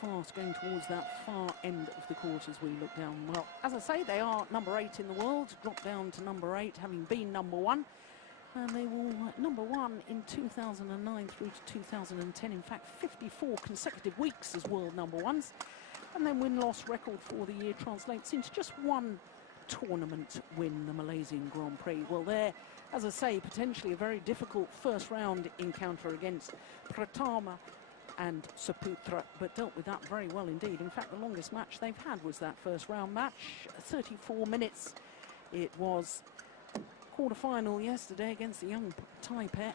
fast going towards that far end of the court as we look down. Well, as I say, they are number 8 in the world, dropped down to number 8, having been number 1. And they were number 1 in 2009 through to 2010. In fact, 54 consecutive weeks as world number 1s. And then win-loss record for the year translates into just one tournament win, the Malaysian Grand Prix. Well, there, as I say, potentially a very difficult first round encounter against Pratama and Saputra, but dealt with that very well indeed. In fact, the longest match they've had was that first round match, 34 minutes. It was quarter-final yesterday against the young Thai pair.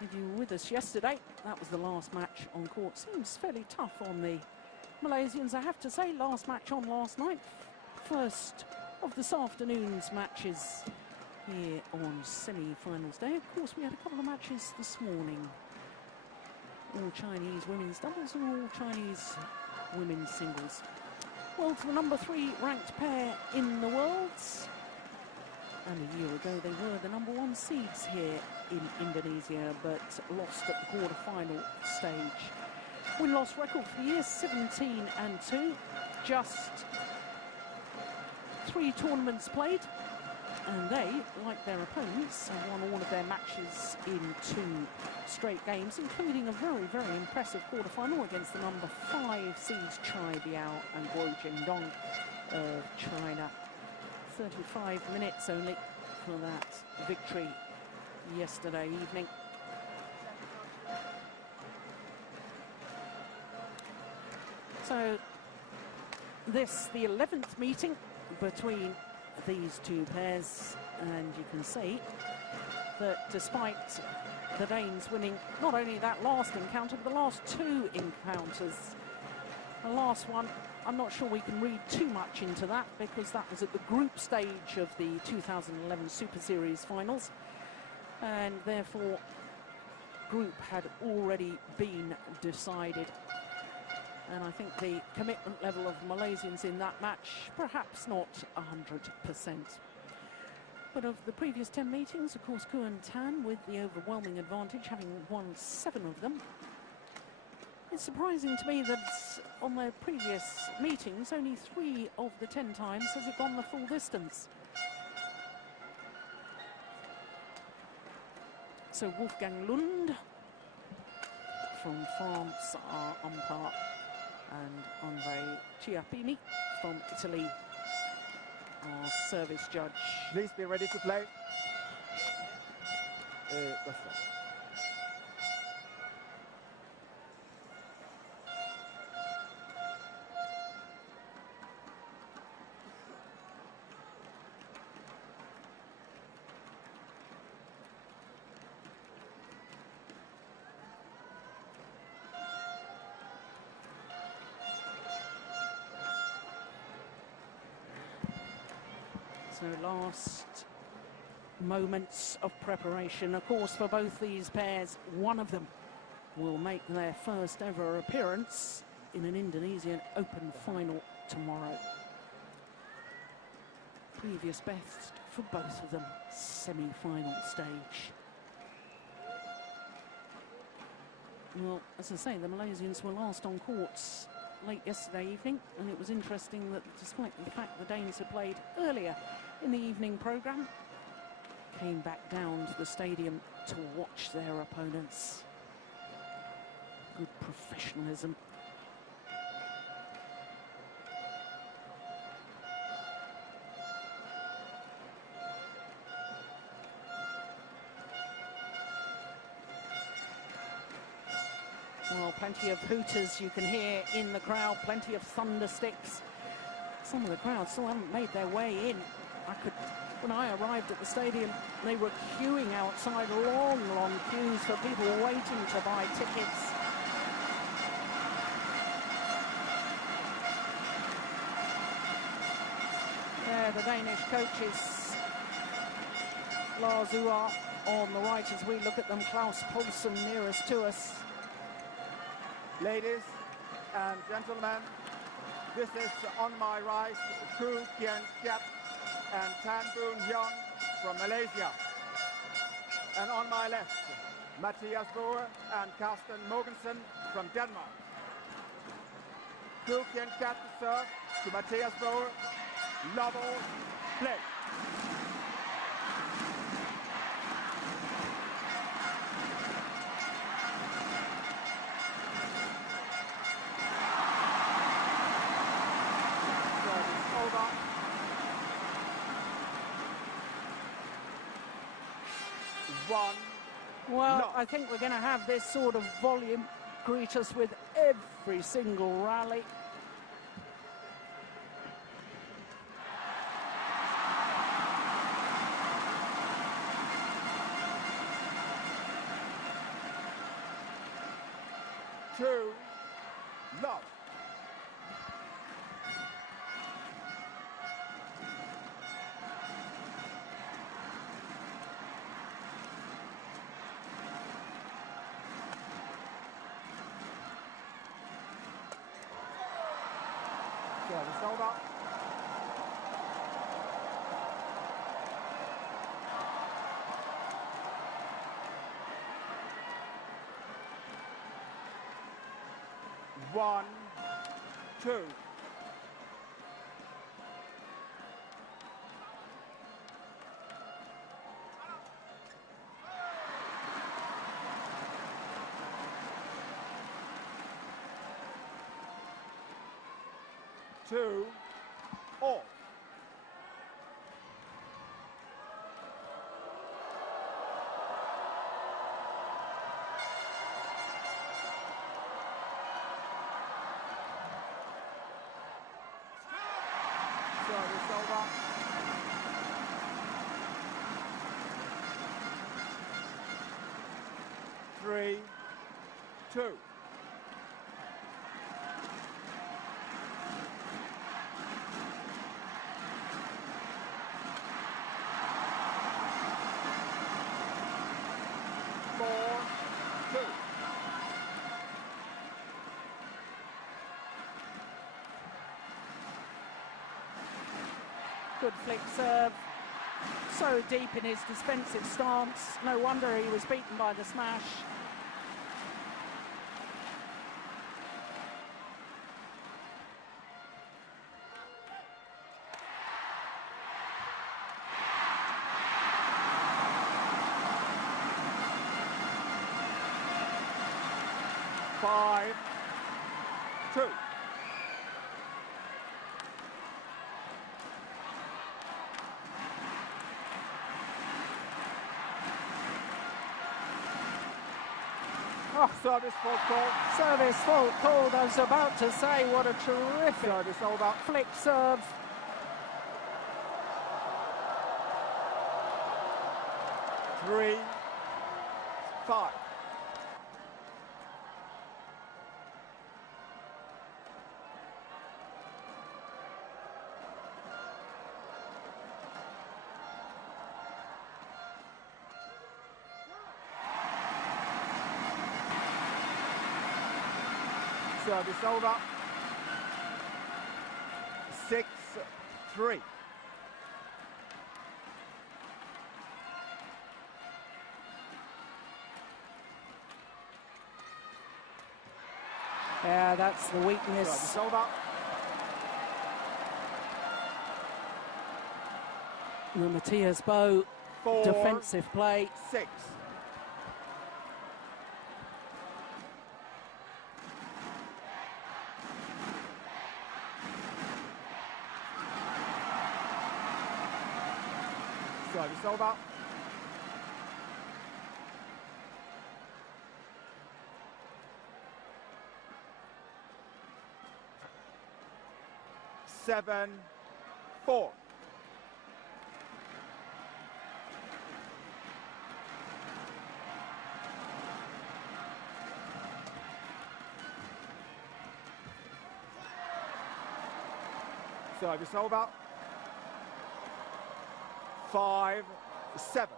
If you were with us yesterday, that was the last match on court. Seems fairly tough on the Malaysians, I have to say. Last match on last night, first of this afternoon's matches here on semi-finals day. Of course, we had a couple of matches this morning. All Chinese women's doubles and all Chinese women's singles. Well, to the number 3 ranked pair in the world. And a year ago, they were the number 1 seeds here in Indonesia, but lost at the quarter-final stage. Win-loss record for the year, 17-2. Just 3 tournaments played. And they, like their opponents, have won all of their matches in 2 straight games, including a very, very impressive quarter-final against the number 5 seeds Chai Biao and Guo Jingdong of China. 35 minutes only for that victory yesterday evening. So this, the 11th meeting between these two pairs, and you can see that despite the Danes winning not only that last encounter, but the last 2 encounters. The last one, I'm not sure we can read too much into that, because that was at the group stage of the 2011 Super Series finals, and therefore group had already been decided. And I think the commitment level of Malaysians in that match, perhaps not 100%. But of the previous 10 meetings, of course, Kuantan with the overwhelming advantage, having won 7 of them. It's surprising to me that on their previous meetings, only 3 of the 10 times has it gone the full distance. So Wolfgang Lund from France, our umpire, and Andre Chiappini from Italy, our service judge. Please be ready to play. So last moments of preparation, of course, for both these pairs. One of them will make their first ever appearance in an Indonesian Open final tomorrow. Previous best for both of them, semi-final stage. Well, as I say, the Malaysians were last on courts late yesterday evening, and it was interesting that despite the fact the Danes had played earlier in the evening programme, came back down to the stadium to watch their opponents. Good professionalism. Well, plenty of hooters you can hear in the crowd, plenty of thunder sticks. Some of the crowd still haven't made their way in. When I arrived at the stadium, they were queuing outside, long queues for people waiting to buy tickets. There, the Danish coaches, Lars Uar on the right as we look at them, Klaus Poulsen nearest to us. Ladies and gentlemen, this is on my right, Kien and Boon from Malaysia. And on my left, Mathias and Mogensen from Denmark. Crew Kien Cat to serve to Mathias Boon. Level play. Over. One. Well, No. I think we're going to have this sort of volume greet us with every single rally. Two. Love. Service over. One, two. Two, all. Service over. Three, two. Four, two. Good flick serve. So deep in his defensive stance. No wonder he was beaten by the smash. Five, two. Oh, service fault call. Service fault called. I was about to say, what a terrific Service over. flick serve. Three, five. Service over. 6-3. Yeah, that's the weakness. Service over. The Mathias Boon 4, defensive play. 6. Service over. Seven, 4. Service over. 5, 7.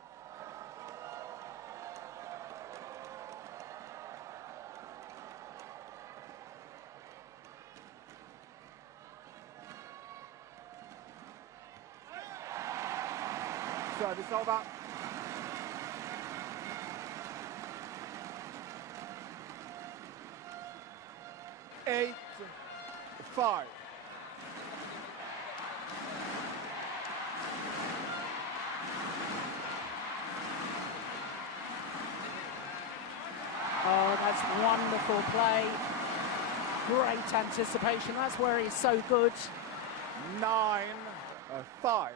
Service over. 8, 5. Oh, that's wonderful play. Great anticipation. That's where he's so good. 9-5.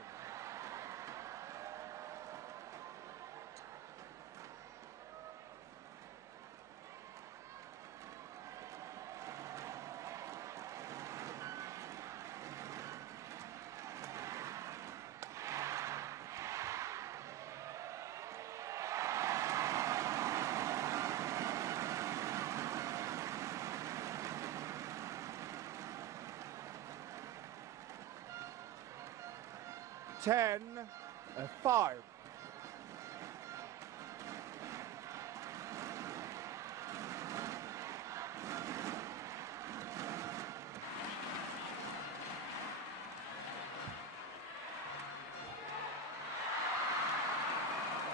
Ten, 5.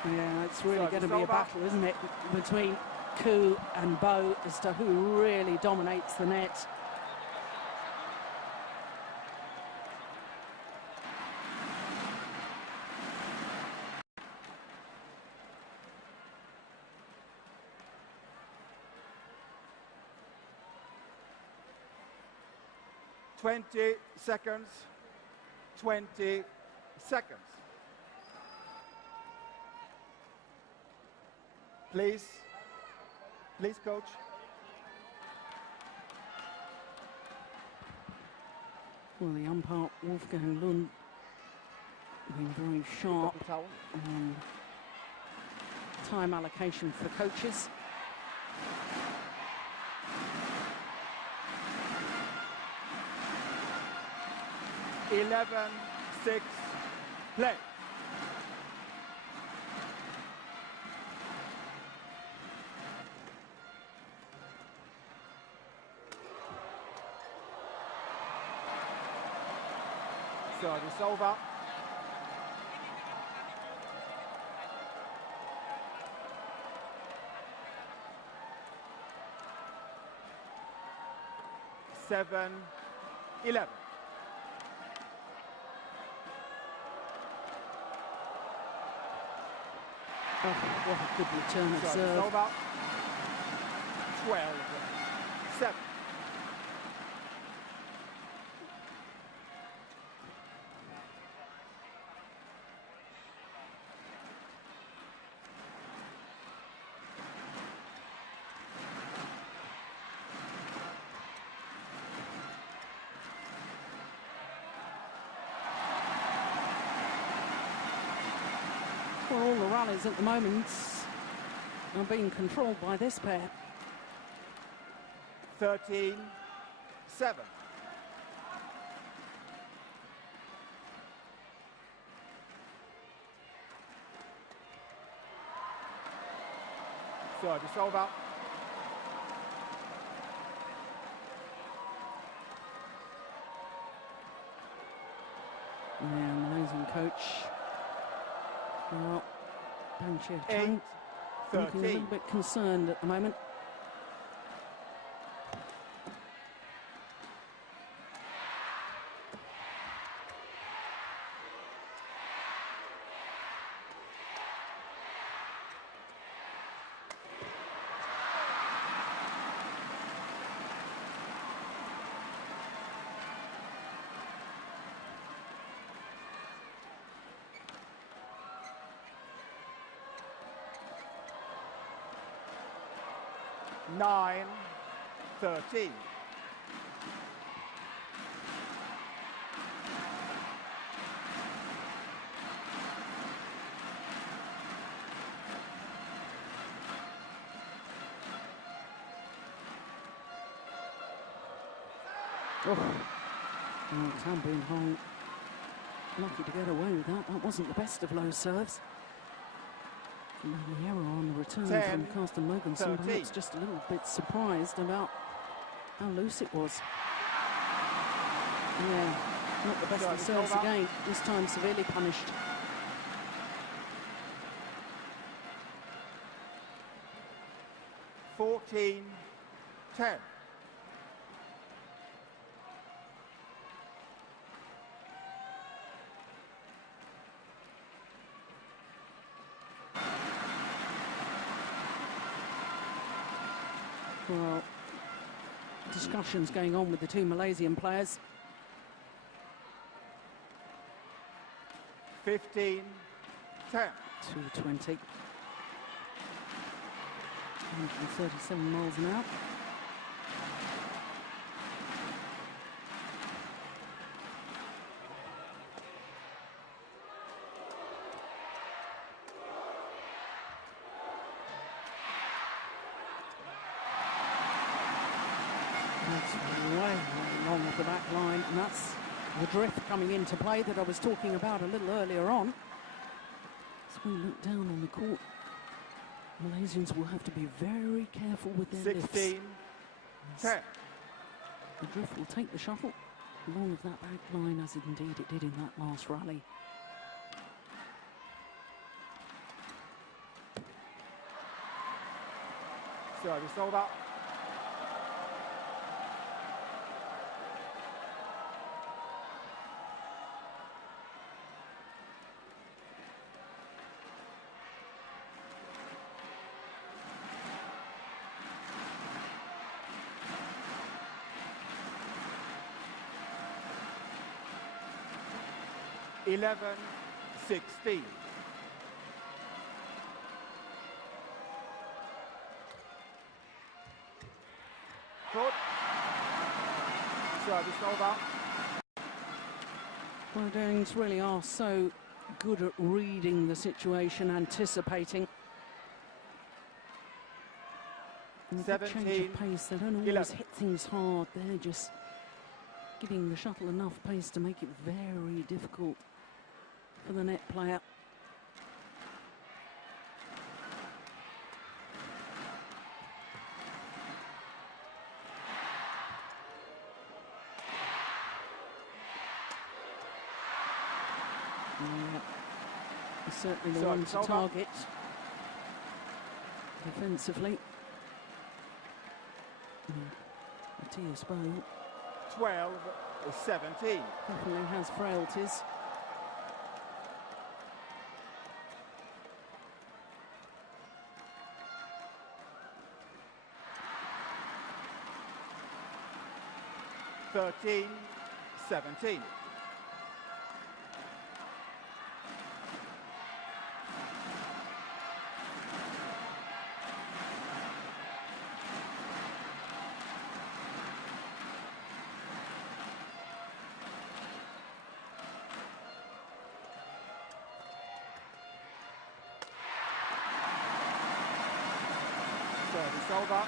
Yeah, it's really going to be a battle, isn't it, between Koo and Bo as to who really dominates the net. Twenty seconds. 20 seconds. Please, coach. Well, the umpire, Wolfgang Lund, being very sharp on time allocation for coaches. Eleven, 6, play. Service over. Seven, 11. Oh, what a good return of Service serve. over. 12, 7. Well, all the rallies at the moment are being controlled by this pair. 13, 7. Service over. Yeah, Malaysian coach. Well, Panchir 8, looking a 13. little bit concerned at the moment. Nine, 13. Oh, Boon Heong lucky to get away with that. That wasn't the best of low serves. And the error on the return 10, from Carsten Mogensen, 13. perhaps just a little bit surprised about how loose it was. Yeah, not the best of serves again, this time severely punished. Fourteen, 10. Well, discussions going on with the two Malaysian players. 15-10. 220. 137 miles an hour. That's way long of the back line, and that's the drift coming into play that I was talking about a little earlier on. As we look down on the court, Malaysians will have to be very careful with their lifts. 16-10. The drift will take the shuttle along of that back line, as indeed it did in that last rally. Service over. Eleven, 16. Foot. Service over. Well, Danes really are so good at reading the situation, anticipating. And with the change of pace, they don't always 11. hit things hard. They're just giving the shuttle enough pace to make it very difficult for the net player. Certainly the one to target defensively. Mathias Boon 12-17. definitely has frailties. Thirteen, 17. Service over.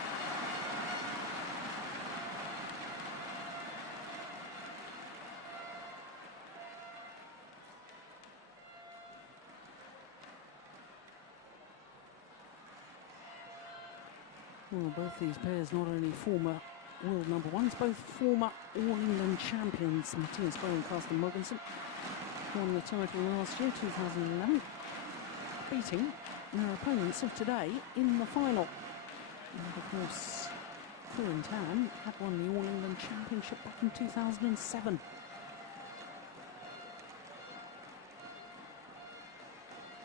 Well, both these pairs not only former world number ones, both former All-England champions. Mathias Boon and Mogensen won the title last year, 2011, beating their opponents of today in the final. And of course, Kien had won the All-England Championship back in 2007.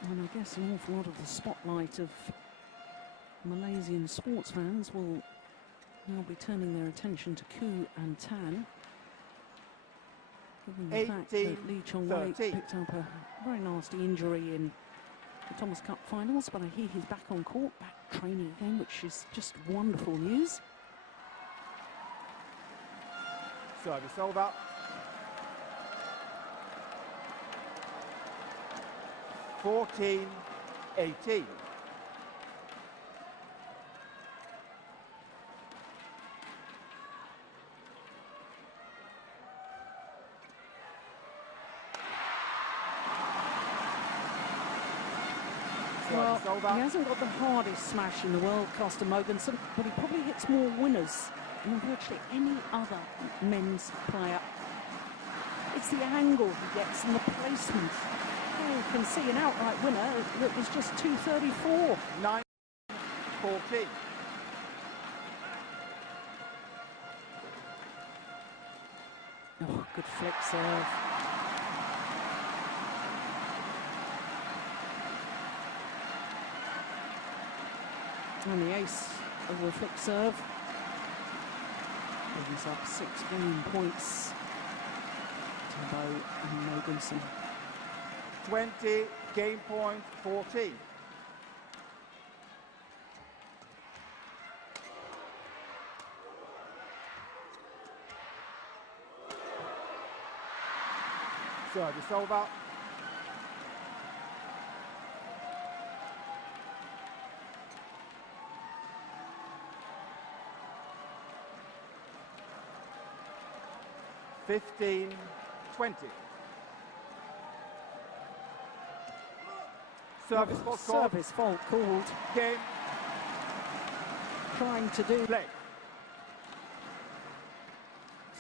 And I guess an awful lot of the spotlight of Malaysian sports fans will now be turning their attention to Koo and Tan, given the fact that Lee Chong-wei picked up a very nasty injury in the Thomas Cup finals, but I hear he's back on court, back training again, which is just wonderful news. Service over. Fourteen, 18. Well, he hasn't got the hardest smash in the world, Mogensen, but he probably hits more winners than virtually any other men's player. It's the angle he gets and the placement. Oh, you can see an outright winner that was just 234. 9-14. Oh, good flick serve. And the ace of the flick serve brings up 6 game points to Bo and Mogensen. 20, game point 14. Service over. (15-20). Service fault called. Service fault called. Game. Trying to do. Play.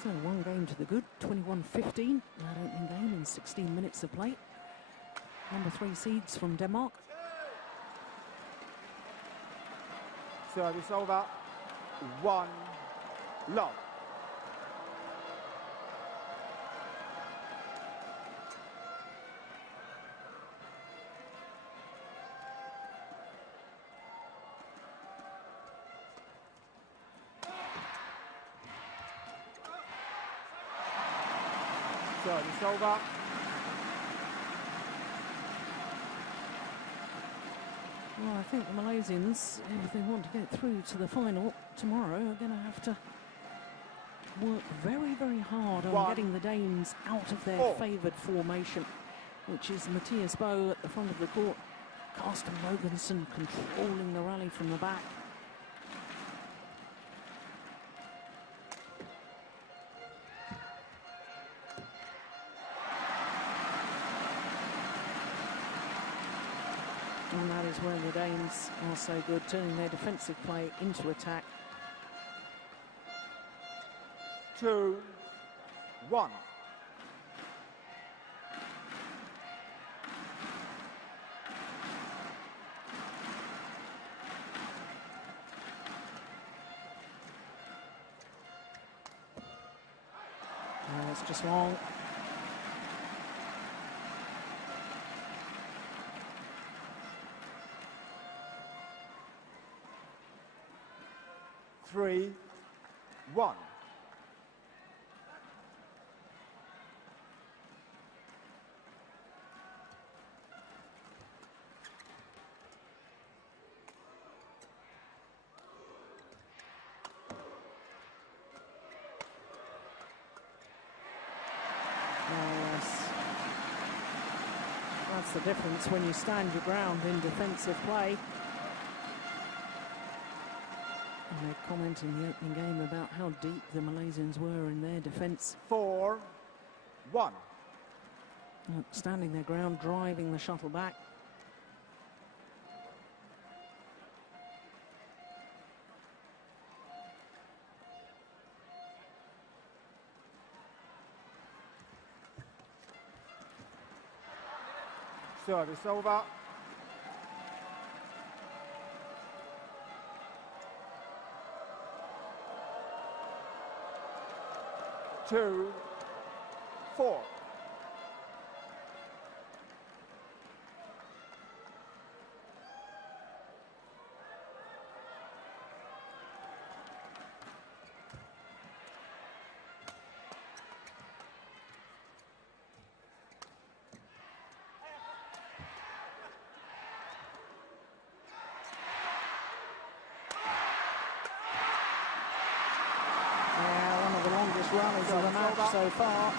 So 1 game to the good, 21-15, that opening game in 16 minutes of play. Number 3 seeds from Denmark. Service over. 1 love. Service over. Well, I think the Malaysians, if they want to get through to the final tomorrow, are going to have to work very, very hard on getting the Danes out of their favoured formation, which is Mathias Bo at the front of the court, Carsten Mogensen controlling the rally from the back. And that is where the Danes are so good, turning their defensive play into attack. 2-1. It's just long. Three, 1. Yes. That's the difference when you stand your ground in defensive play. And they comment in the opening game about how deep the Malaysians were in their defence. 4-1. Standing their ground, driving the shuttle back. Service over. Two, 4. Rallies of the match so far.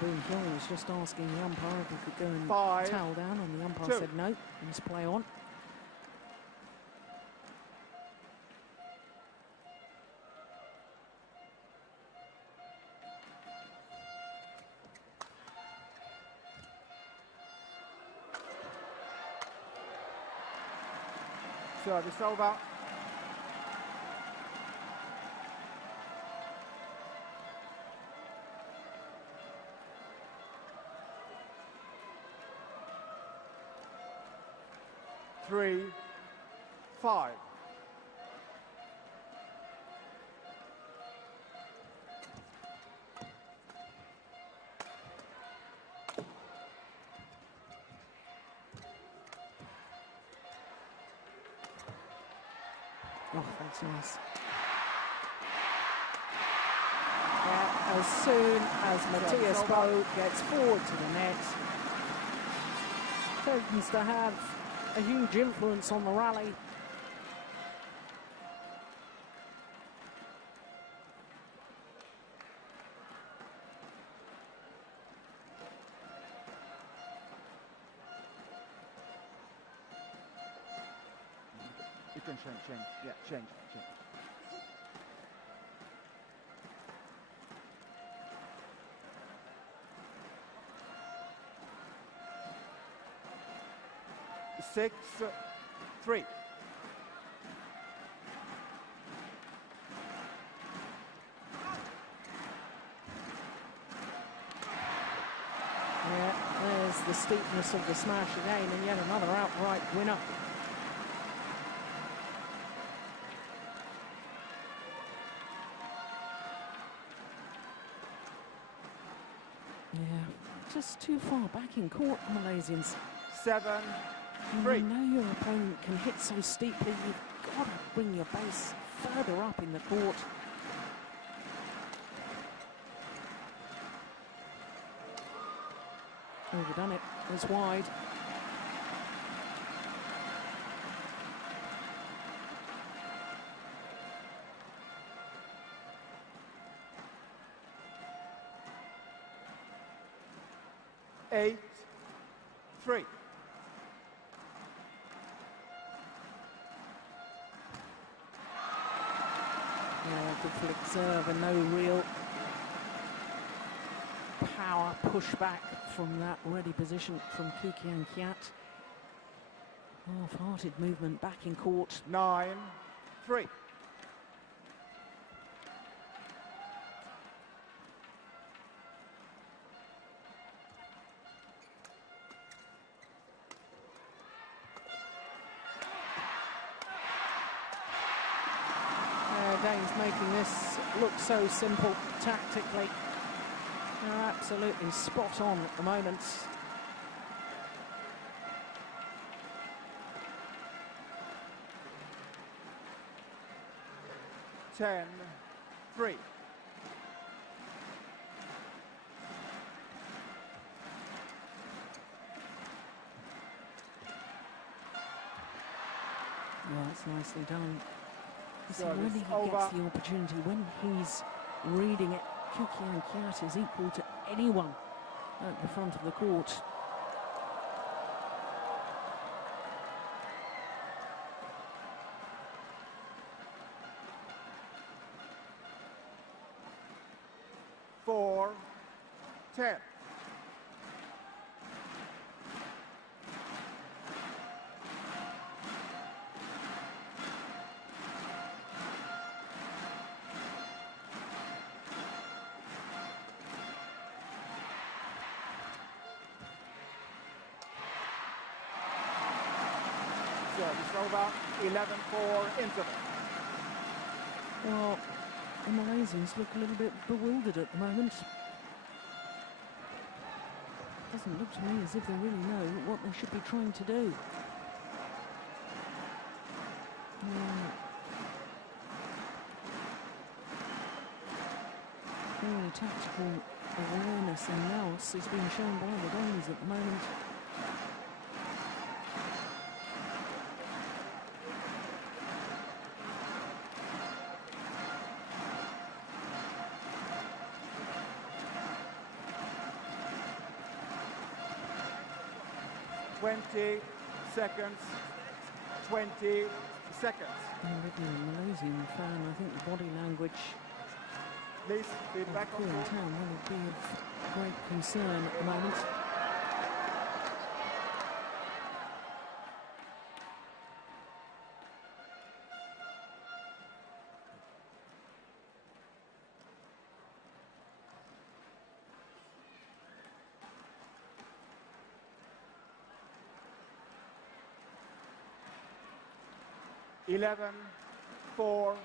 Boon was just asking the umpire if he could go and towel down, and the umpire said no, he must play on. Service over. 3, 5. Oh, that's nice. Yeah, as soon as Mathias gets forward to the net, tends to have a huge influence on the rally. You can change. Yeah, change. 6, 3. Yeah, there's the steepness of the smash again, and yet another outright winner. Yeah, just too far back in court, Malaysians. 7, 3. You know your opponent can hit so steeply, you've got to bring your base further up in the court. Overdone it. It's wide. Eight, 3. Yeah, good flick serve and no real power pushback from that ready position from Kien. Half-hearted movement back in court. 9, 3. Dane's making this look so simple tactically. They're absolutely spot on at the moment. Ten, 3. Yeah, that's nicely done. So So when he it's gets over. the opportunity, when he's reading it, Kien is equal to anyone at the front of the court. Four, 10. Service over, 11-4 interval. Well, the Malaysians look a little bit bewildered at the moment. Doesn't look to me as if they really know what they should be trying to do. Really tactical awareness and nous is being shown by the Danes at the moment. Seconds, 20 seconds. If you're a Malaysian fan, I think the body language Please be back on Kien court. will be of great concern at the moment. 11-4,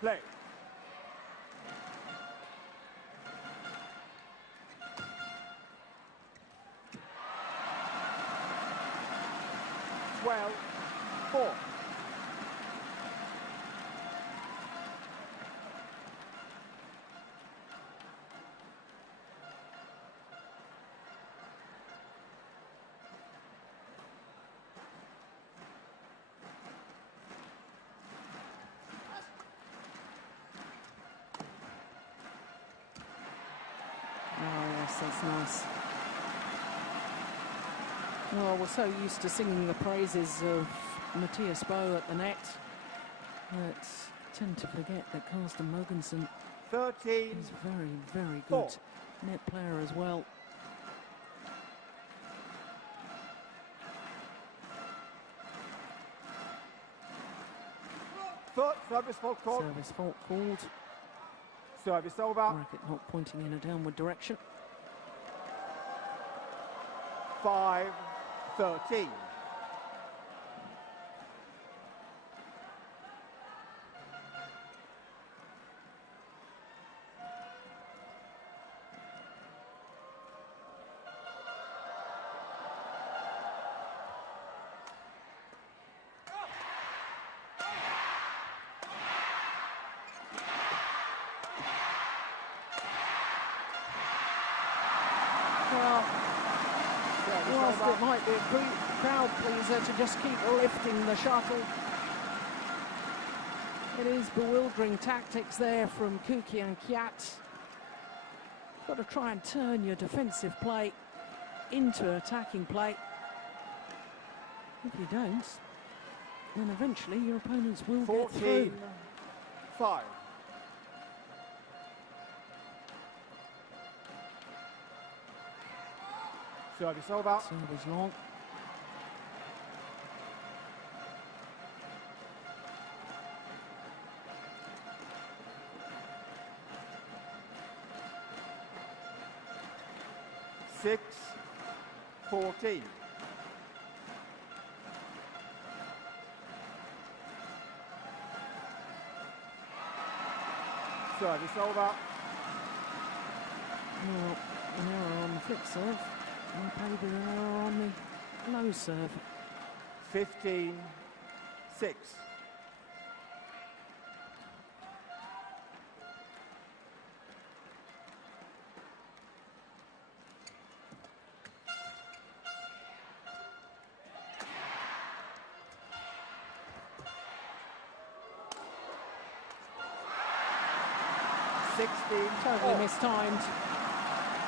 play. Well, 4. That's nice. Well, we're so used to singing the praises of Mathias at the net that tend to forget that Carsten Mogensen 13 is very, very good 4. net player as well. Third service fault called. Service fault called. Service over. Racket not pointing in a downward direction. 5-13. Whilst it might be a crowd pleaser to just keep lifting the shuttle, it is bewildering tactics there from Kien. Got to try and turn your defensive play into attacking play. If you don't, then eventually your opponents will get through. 14-5. Service over. Service long. Six, 14. Service over. Well, an error on the flick serve. And maybe an error on the low serve. 15-6. Totally mistimed.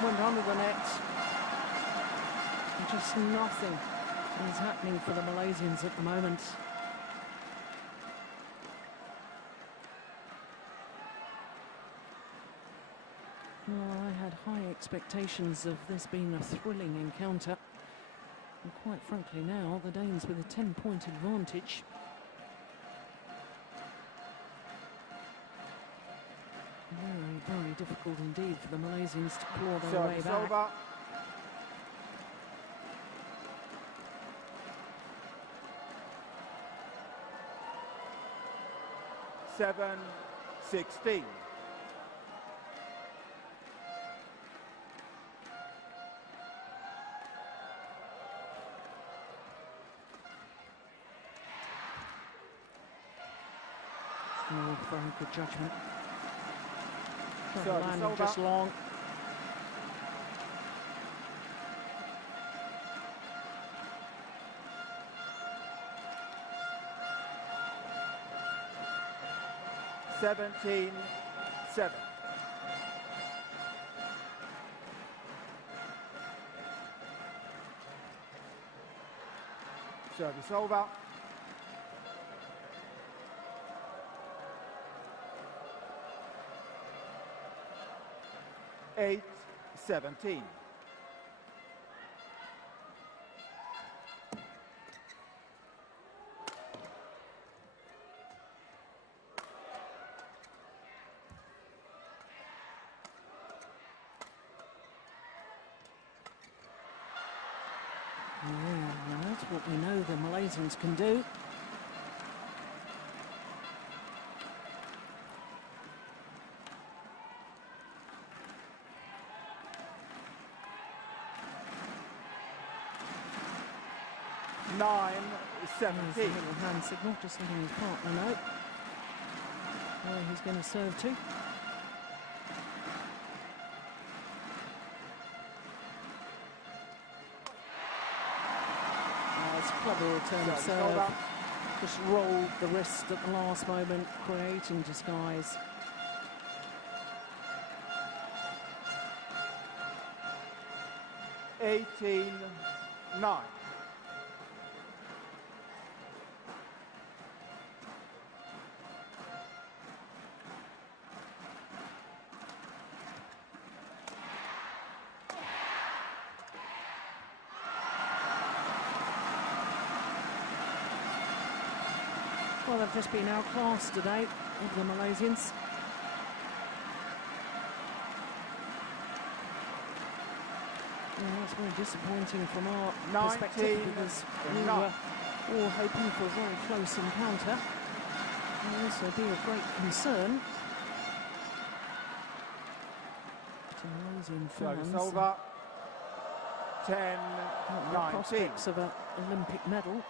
Went under the net. And just nothing is happening for the Malaysians at the moment. Well, I had high expectations of this being a thrilling encounter. And quite frankly now, the Danes with a 10-point advantage. Very, very difficult indeed for the Malaysians to claw their way back. Over. Seven, 16. Oh, very good judgment. Service Landing over. just long. Seventeen, 7. Service over. 8-17. That's what we know the Malaysians can do. There's a 9-17. little hand signal, just letting his partner know where he's going to serve to. It's a clever return of serve. Just rolled the wrist at the last moment, creating disguise. $18-9. Well, they've just been outclassed today, the Malaysians. Yeah, that's very disappointing from our perspective, because we were all hoping for a very close encounter. It will also be of great concern to Malaysian fans. Service over. The 10-19. prospects of an Olympic medal.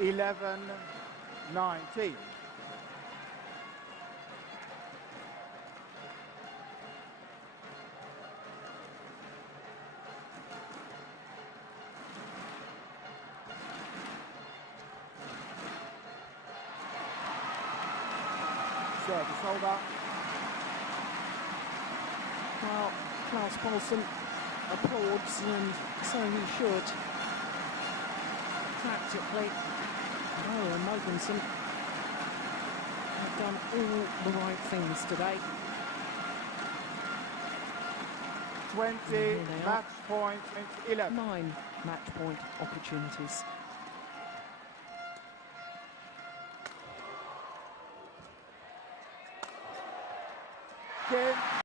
$11-19. Service over. Well, Klaus Paulsen applauds, and so he should. Tactically, Noah and Mogensen have done all the right things today. 20 match point, 11. 9 match point opportunities. Kien